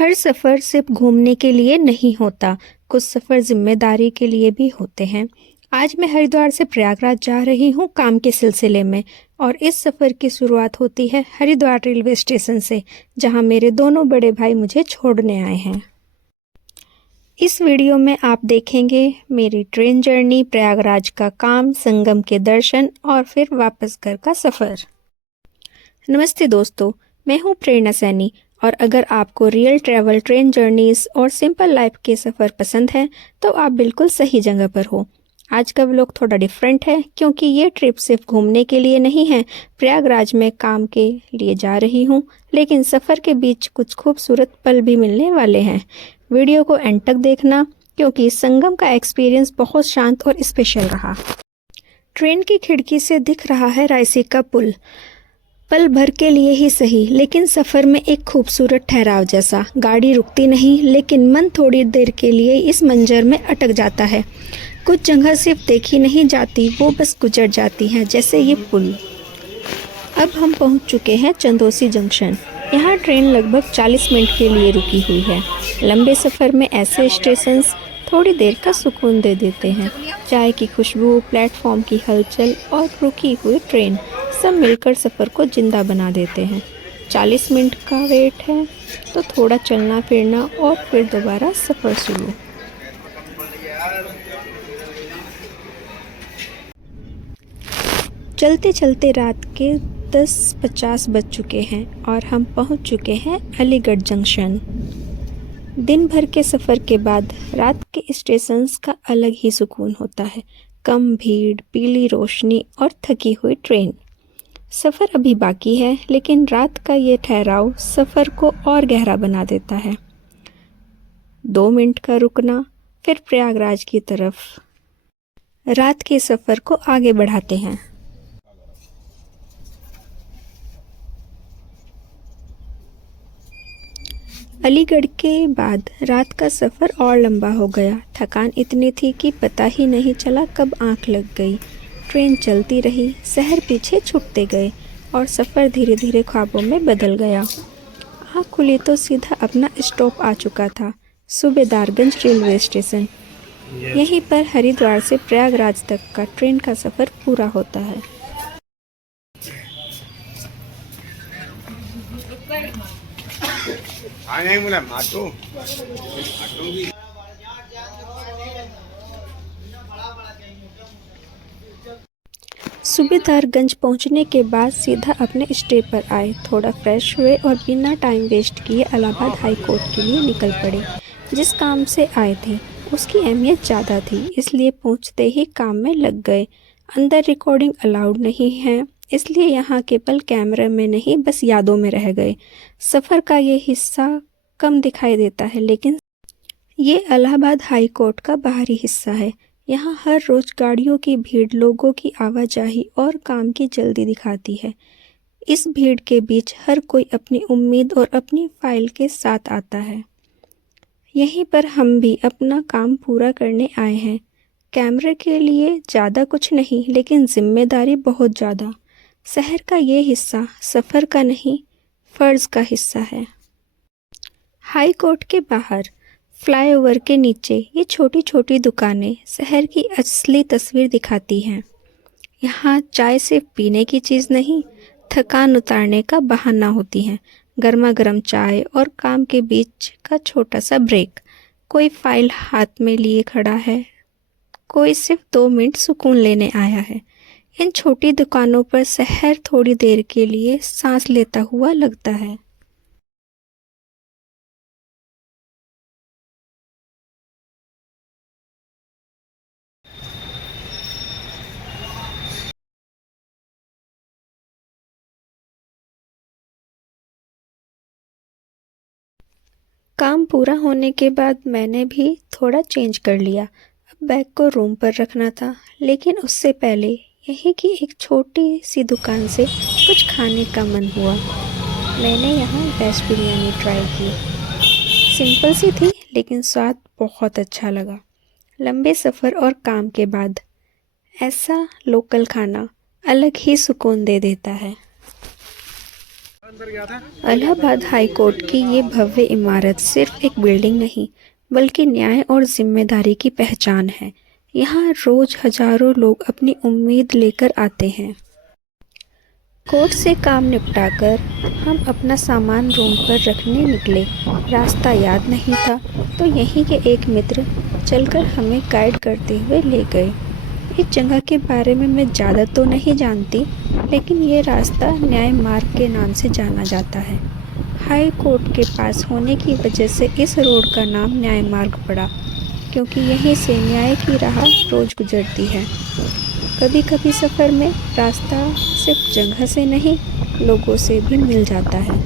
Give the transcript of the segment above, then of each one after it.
हर सफ़र सिर्फ घूमने के लिए नहीं होता, कुछ सफ़र जिम्मेदारी के लिए भी होते हैं। आज मैं हरिद्वार से प्रयागराज जा रही हूँ काम के सिलसिले में, और इस सफ़र की शुरुआत होती है हरिद्वार रेलवे स्टेशन से, जहाँ मेरे दोनों बड़े भाई मुझे छोड़ने आए हैं। इस वीडियो में आप देखेंगे मेरी ट्रेन जर्नी, प्रयागराज का काम, संगम के दर्शन और फिर वापस घर का सफ़र। नमस्ते दोस्तों, मैं हूँ प्रेरणा सैनी, और अगर आपको रियल ट्रैवल, ट्रेन जर्नीज और सिंपल लाइफ के सफ़र पसंद हैं तो आप बिल्कुल सही जगह पर हो। आज का व्लॉग थोड़ा डिफरेंट है क्योंकि ये ट्रिप सिर्फ घूमने के लिए नहीं है। प्रयागराज में काम के लिए जा रही हूँ, लेकिन सफ़र के बीच कुछ खूबसूरत पल भी मिलने वाले हैं। वीडियो को एंड तक देखना क्योंकि संगम का एक्सपीरियंस बहुत शांत और स्पेशल रहा। ट्रेन की खिड़की से दिख रहा है रायसी का पुल, पल भर के लिए ही सही, लेकिन सफ़र में एक खूबसूरत ठहराव जैसा। गाड़ी रुकती नहीं, लेकिन मन थोड़ी देर के लिए इस मंजर में अटक जाता है। कुछ जगह सिर्फ देखी नहीं जाती, वो बस गुजर जाती हैं, जैसे ये पुल। अब हम पहुंच चुके हैं चंदौसी जंक्शन। यहाँ ट्रेन लगभग 40 मिनट के लिए रुकी हुई है। लंबे सफ़र में ऐसे स्टेशंस थोड़ी देर का सुकून दे देते हैं। चाय की खुशबू, प्लेटफॉर्म की हलचल और रुकी हुई ट्रेन सब मिलकर सफ़र को जिंदा बना देते हैं। 40 मिनट का वेट है तो थोड़ा चलना फिरना और फिर दोबारा सफ़र शुरू। चलते चलते रात के 10:50 बज चुके हैं और हम पहुंच चुके हैं अलीगढ़ जंक्शन। दिन भर के सफ़र के बाद रात के स्टेशंस का अलग ही सुकून होता है। कम भीड़, पीली रोशनी और थकी हुई ट्रेन। सफ़र अभी बाकी है, लेकिन रात का ये ठहराव सफ़र को और गहरा बना देता है। 2 मिनट का रुकना, फिर प्रयागराज की तरफ रात के सफ़र को आगे बढ़ाते हैं। अलीगढ़ के बाद रात का सफ़र और लंबा हो गया। थकान इतनी थी कि पता ही नहीं चला कब आंख लग गई। ट्रेन चलती रही, शहर पीछे छूटते गए और सफ़र धीरे धीरे ख्वाबों में बदल गया। आँख खुली तो सीधा अपना स्टॉप आ चुका था, सूबेदारगंज रेलवे स्टेशन। यहीं पर हरिद्वार से प्रयागराज तक का ट्रेन का सफ़र पूरा होता है। सूबेदारगंज पहुंचने के बाद सीधा अपने स्टे पर आए, थोड़ा फ्रेश हुए और बिना टाइम वेस्ट किए इलाहाबाद हाई कोर्ट के लिए निकल पड़े। जिस काम से आए थे उसकी अहमियत ज़्यादा थी, इसलिए पहुंचते ही काम में लग गए। अंदर रिकॉर्डिंग अलाउड नहीं है, इसलिए यहाँ केवल कैमरे में नहीं, बस यादों में रह गए। सफ़र का ये हिस्सा कम दिखाई देता है, लेकिन ये इलाहाबाद हाई कोर्ट का बाहरी हिस्सा है। यहाँ हर रोज़ गाड़ियों की भीड़, लोगों की आवाजाही और काम की जल्दी दिखाती है। इस भीड़ के बीच हर कोई अपनी उम्मीद और अपनी फाइल के साथ आता है। यहीं पर हम भी अपना काम पूरा करने आए हैं। कैमरे के लिए ज़्यादा कुछ नहीं, लेकिन जिम्मेदारी बहुत ज़्यादा। शहर का ये हिस्सा सफ़र का नहीं, फ़र्ज़ का हिस्सा है। हाई कोर्ट के बाहर फ्लाईओवर के नीचे ये छोटी छोटी दुकानें शहर की असली तस्वीर दिखाती हैं। यहाँ चाय सिर्फ पीने की चीज़ नहीं, थकान उतारने का बहाना होती है। गर्मा गर्म चाय और काम के बीच का छोटा सा ब्रेक। कोई फाइल हाथ में लिए खड़ा है, कोई सिर्फ 2 मिनट सुकून लेने आया है। इन छोटी दुकानों पर शहर थोड़ी देर के लिए सांस लेता हुआ लगता है। काम पूरा होने के बाद मैंने भी थोड़ा चेंज कर लिया। अब बैग को रूम पर रखना था, लेकिन उससे पहले यहीं की एक छोटी सी दुकान से कुछ खाने का मन हुआ। मैंने यहाँ वेज बिरयानी ट्राई की। सिंपल सी थी, लेकिन स्वाद बहुत अच्छा लगा। लंबे सफ़र और काम के बाद ऐसा लोकल खाना अलग ही सुकून दे देता है। इलाहाबाद हाई कोर्ट की ये भव्य इमारत सिर्फ एक बिल्डिंग नहीं, बल्कि न्याय और जिम्मेदारी की पहचान है। यहाँ रोज हजारों लोग अपनी उम्मीद लेकर आते हैं। कोर्ट से काम निपटाकर हम अपना सामान रूम पर रखने निकले। रास्ता याद नहीं था, तो यहीं के एक मित्र चलकर हमें गाइड करते हुए ले गए। इस जगह के बारे में मैं ज़्यादा तो नहीं जानती, लेकिन ये रास्ता न्याय मार्ग के नाम से जाना जाता है। हाई कोर्ट के पास होने की वजह से इस रोड का नाम न्याय मार्ग पड़ा, क्योंकि यहीं से न्याय की राह रोज गुजरती है। कभी कभी सफ़र में रास्ता सिर्फ जगह से नहीं, लोगों से भी मिल जाता है।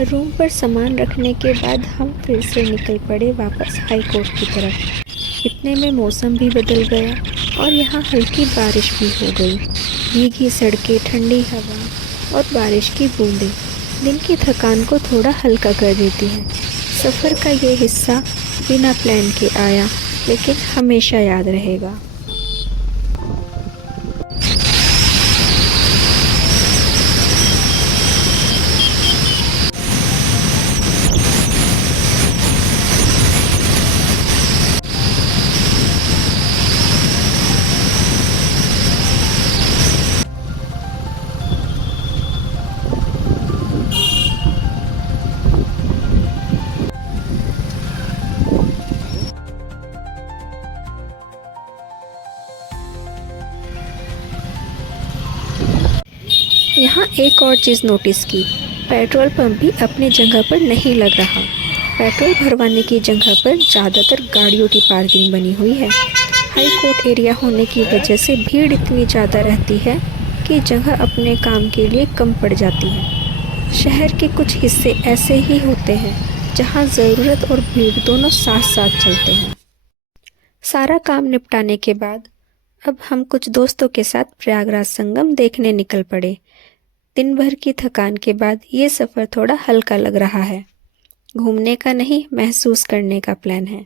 रूम पर सामान रखने के बाद हम फिर से निकल पड़े वापस हाई कोर्ट की तरफ। इतने में मौसम भी बदल गया और यहाँ हल्की बारिश भी हो गई। भीगी सड़कें, ठंडी हवा और बारिश की बूंदें दिन की थकान को थोड़ा हल्का कर देती हैं। सफ़र का ये हिस्सा बिना प्लान के आया, लेकिन हमेशा याद रहेगा। यहाँ एक और चीज़ नोटिस की, पेट्रोल पंप भी अपनी जगह पर नहीं लग रहा। पेट्रोल भरवाने की जगह पर ज़्यादातर गाड़ियों की पार्किंग बनी हुई है। हाई कोर्ट एरिया होने की वजह से भीड़ इतनी ज़्यादा रहती है कि जगह अपने काम के लिए कम पड़ जाती है। शहर के कुछ हिस्से ऐसे ही होते हैं जहाँ ज़रूरत और भीड़ दोनों साथ साथ चलते हैं। सारा काम निपटाने के बाद अब हम कुछ दोस्तों के साथ प्रयागराज संगम देखने निकल पड़े। दिन भर की थकान के बाद ये सफ़र थोड़ा हल्का लग रहा है। घूमने का नहीं, महसूस करने का प्लान है।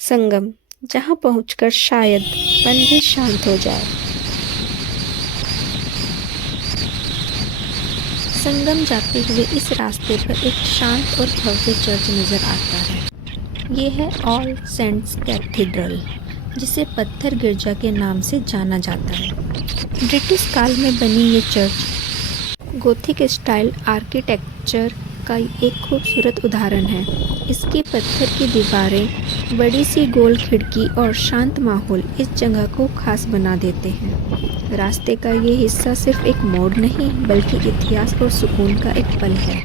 संगम, जहाँ पहुंचकर शायद मन भी शांत हो जाए। संगम जाते हुए इस रास्ते पर एक शांत और भव्य चर्च नज़र आता है। ये है ऑल सेंट्स कैथेड्रल, जिसे पत्थर गिरजा के नाम से जाना जाता है। ब्रिटिश काल में बनी ये चर्च गोथिक स्टाइल आर्किटेक्चर का एक खूबसूरत उदाहरण है। इसकी पत्थर की दीवारें, बड़ी सी गोल खिड़की और शांत माहौल इस जगह को खास बना देते हैं। रास्ते का ये हिस्सा सिर्फ एक मोड़ नहीं, बल्कि इतिहास और सुकून का एक पल है।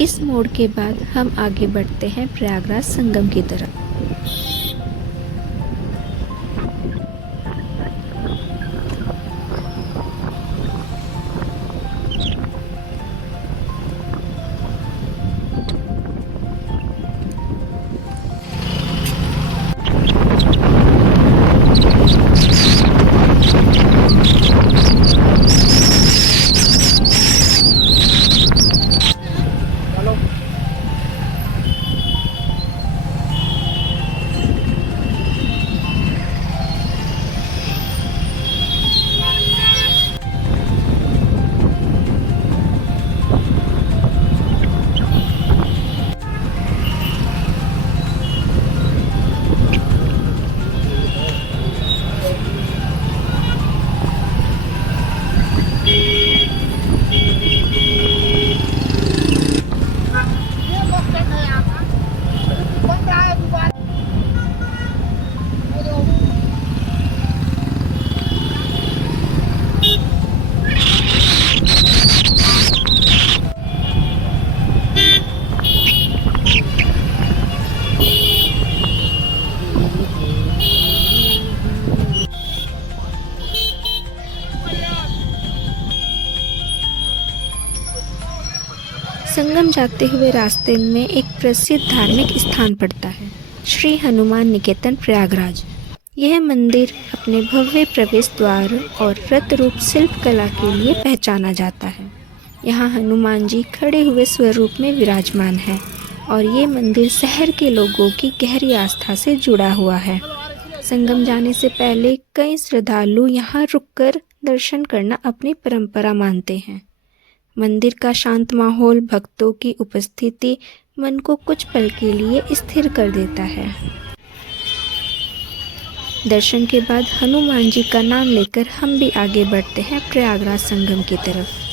इस मोड़ के बाद हम आगे बढ़ते हैं प्रयागराज संगम की तरफ। संगम जाते हुए रास्ते में एक प्रसिद्ध धार्मिक स्थान पड़ता है, श्री हनुमान निकेतन प्रयागराज। यह मंदिर अपने भव्य प्रवेश द्वार और रथ रूप शिल्प कला के लिए पहचाना जाता है। यहाँ हनुमान जी खड़े हुए स्वरूप में विराजमान है और ये मंदिर शहर के लोगों की गहरी आस्था से जुड़ा हुआ है। संगम जाने से पहले कई श्रद्धालु यहाँ रुककर दर्शन करना अपनी परंपरा मानते हैं। मंदिर का शांत माहौल, भक्तों की उपस्थिति मन को कुछ पल के लिए स्थिर कर देता है। दर्शन के बाद हनुमान जी का नाम लेकर हम भी आगे बढ़ते हैं प्रयागराज संगम की तरफ।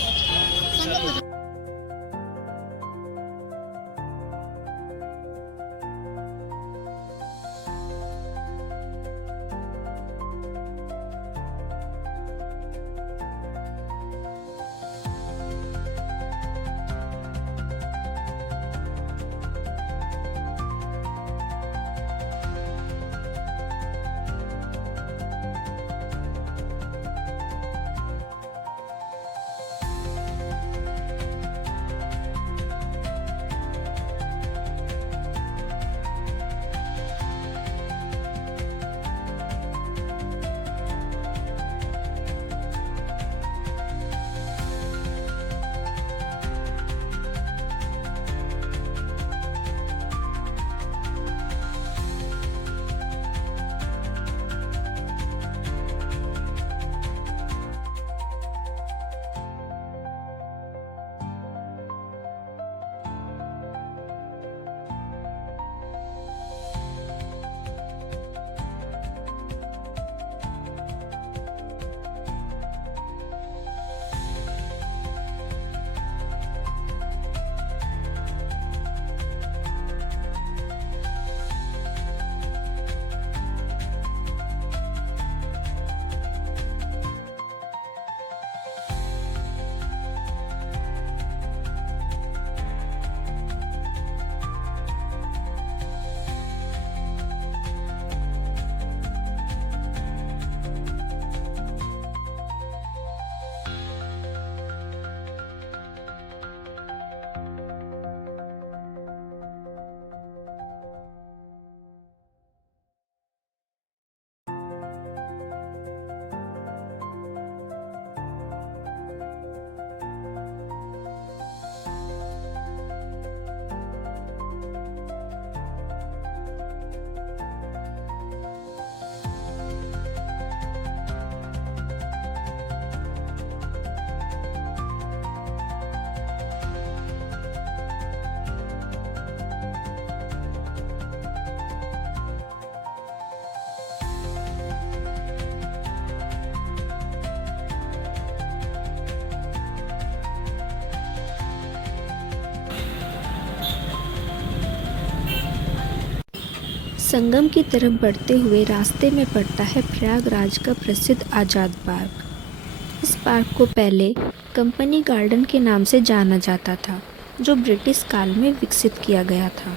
संगम की तरफ बढ़ते हुए रास्ते में पड़ता है प्रयागराज का प्रसिद्ध आज़ाद पार्क। इस पार्क को पहले कंपनी गार्डन के नाम से जाना जाता था, जो ब्रिटिश काल में विकसित किया गया था।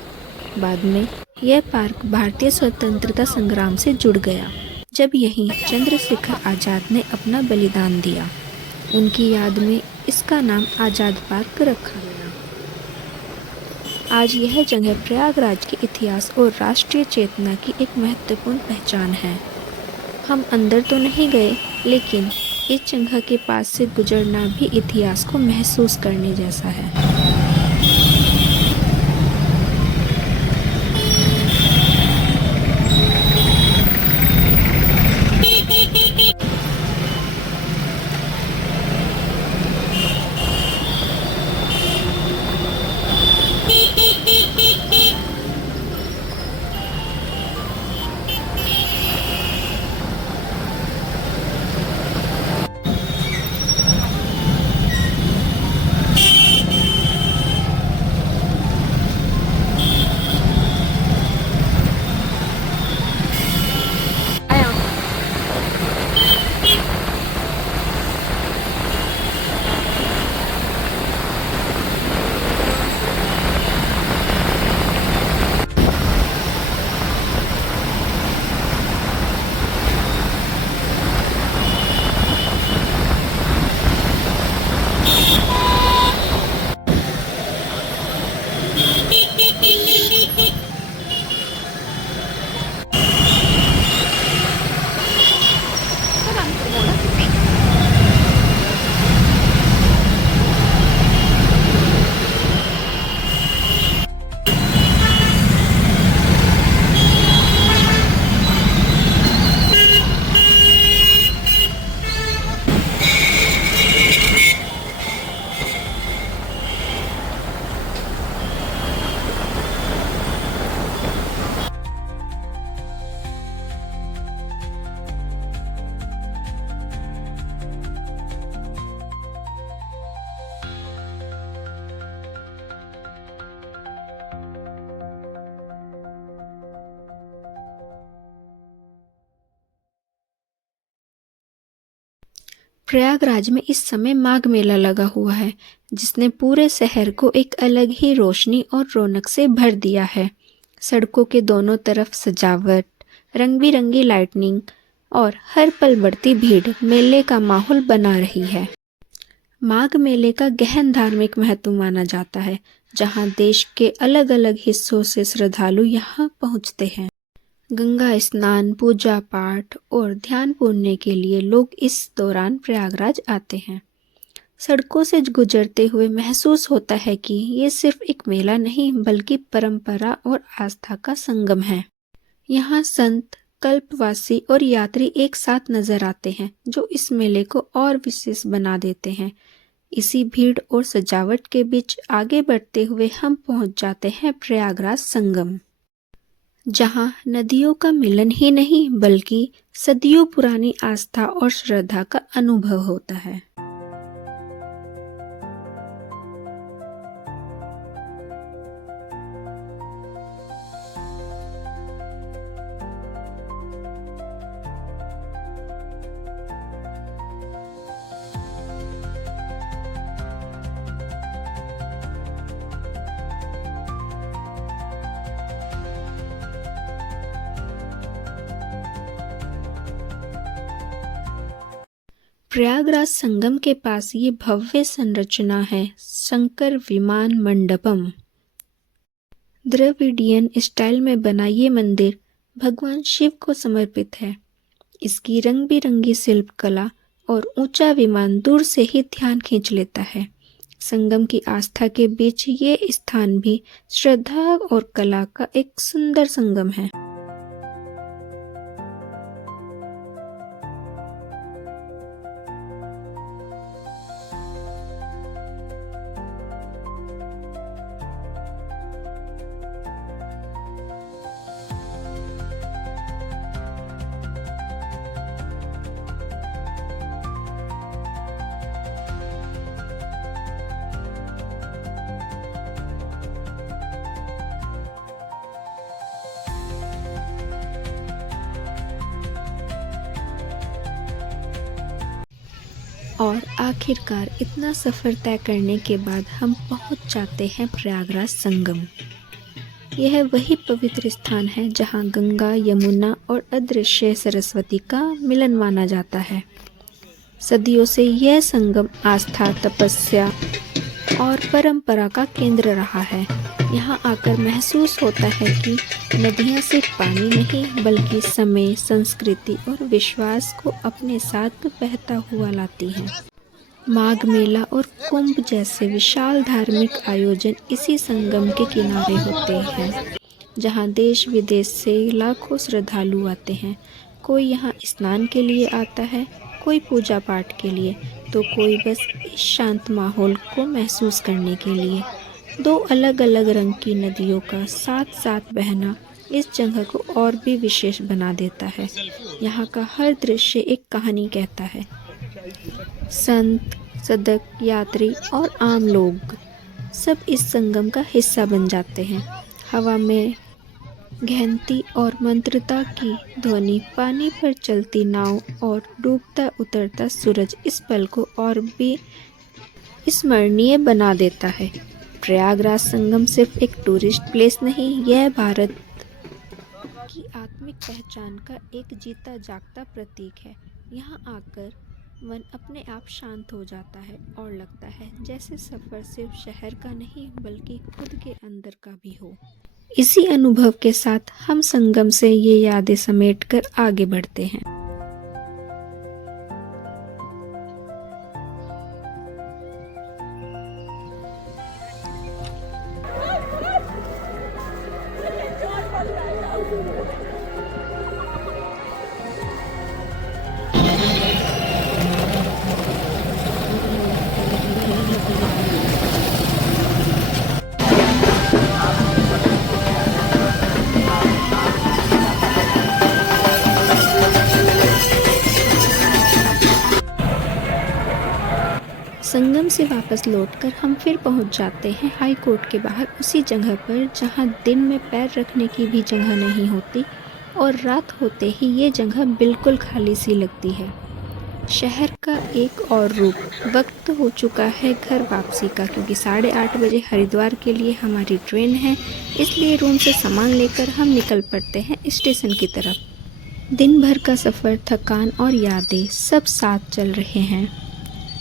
बाद में यह पार्क भारतीय स्वतंत्रता संग्राम से जुड़ गया, जब यहीं चंद्रशेखर आज़ाद ने अपना बलिदान दिया। उनकी याद में इसका नाम आज़ाद पार्क रखा गया। आज यह जगह प्रयागराज के इतिहास और राष्ट्रीय चेतना की एक महत्वपूर्ण पहचान है। हम अंदर तो नहीं गए, लेकिन इस जगह के पास से गुजरना भी इतिहास को महसूस करने जैसा है। प्रयागराज में इस समय माघ मेला लगा हुआ है, जिसने पूरे शहर को एक अलग ही रोशनी और रौनक से भर दिया है। सड़कों के दोनों तरफ सजावट, रंग बिरंगी लाइटनिंग और हर पल बढ़ती भीड़ मेले का माहौल बना रही है। माघ मेले का गहन धार्मिक महत्व माना जाता है, जहां देश के अलग अलग हिस्सों से श्रद्धालु यहां पहुंचते हैं। गंगा स्नान, पूजा पाठ और ध्यान पुण्य के लिए लोग इस दौरान प्रयागराज आते हैं। सड़कों से गुजरते हुए महसूस होता है कि ये सिर्फ एक मेला नहीं बल्कि परंपरा और आस्था का संगम है। यहाँ संत, कल्पवासी और यात्री एक साथ नजर आते हैं, जो इस मेले को और विशेष बना देते हैं। इसी भीड़ और सजावट के बीच आगे बढ़ते हुए हम पहुंच जाते हैं प्रयागराज संगम, जहां नदियों का मिलन ही नहीं बल्कि सदियों पुरानी आस्था और श्रद्धा का अनुभव होता है। प्रयागराज संगम के पास ये भव्य संरचना है शंकर विमान मंडपम। द्रविडियन स्टाइल में बना ये मंदिर भगवान शिव को समर्पित है। इसकी रंग बिरंगी शिल्पकला और ऊंचा विमान दूर से ही ध्यान खींच लेता है। संगम की आस्था के बीच ये स्थान भी श्रद्धा और कला का एक सुंदर संगम है। और आखिरकार इतना सफ़र तय करने के बाद हम पहुंच जाते हैं प्रयागराज संगम। यह वही पवित्र स्थान है जहां गंगा, यमुना और अदृश्य सरस्वती का मिलन माना जाता है। सदियों से यह संगम आस्था, तपस्या और परंपरा का केंद्र रहा है। यहाँ आकर महसूस होता है कि नदियाँ सिर्फ पानी नहीं बल्कि समय, संस्कृति और विश्वास को अपने साथ बहता हुआ लाती हैं। माघ मेला और कुंभ जैसे विशाल धार्मिक आयोजन इसी संगम के किनारे होते हैं, जहाँ देश विदेश से लाखों श्रद्धालु आते हैं। कोई यहाँ स्नान के लिए आता है, कोई पूजा पाठ के लिए, तो कोई बस इस शांत माहौल को महसूस करने के लिए। दो अलग अलग रंग की नदियों का साथ साथ बहना इस जगह को और भी विशेष बना देता है। यहाँ का हर दृश्य एक कहानी कहता है। संत, साधक, यात्री और आम लोग सब इस संगम का हिस्सा बन जाते हैं। हवा में गहनती और मंत्रता की ध्वनि, पानी पर चलती नाव और डूबता उतरता सूरज इस पल को और भी स्मरणीय बना देता है। प्रयागराज संगम सिर्फ एक टूरिस्ट प्लेस नहीं, यह भारत की आत्मिक पहचान का एक जीता जागता प्रतीक है। यहाँ आकर मन अपने आप शांत हो जाता है और लगता है जैसे सफ़र सिर्फ शहर का नहीं बल्कि खुद के अंदर का भी हो। इसी अनुभव के साथ हम संगम से ये यादें समेटकर आगे बढ़ते हैं। संगम से वापस लौटकर हम फिर पहुंच जाते हैं हाई कोर्ट के बाहर, उसी जगह पर जहां दिन में पैर रखने की भी जगह नहीं होती और रात होते ही ये जगह बिल्कुल खाली सी लगती है। शहर का एक और रूप। वक्त हो चुका है घर वापसी का, क्योंकि 8:30 बजे हरिद्वार के लिए हमारी ट्रेन है। इसलिए रूम से सामान लेकर हम निकल पड़ते हैं स्टेशन की तरफ। दिन भर का सफ़र, थकान और यादें सब साथ चल रहे हैं।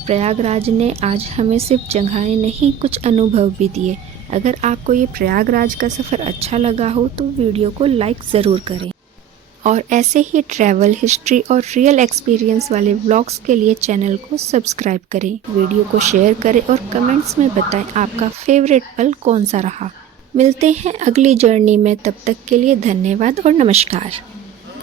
प्रयागराज ने आज हमें सिर्फ जगहें नहीं, कुछ अनुभव भी दिए। अगर आपको ये प्रयागराज का सफ़र अच्छा लगा हो तो वीडियो को लाइक ज़रूर करें, और ऐसे ही ट्रैवल, हिस्ट्री और रियल एक्सपीरियंस वाले व्लॉग्स के लिए चैनल को सब्सक्राइब करें। वीडियो को शेयर करें और कमेंट्स में बताएं आपका फेवरेट पल कौन सा रहा। मिलते हैं अगली जर्नी में, तब तक के लिए धन्यवाद और नमस्कार।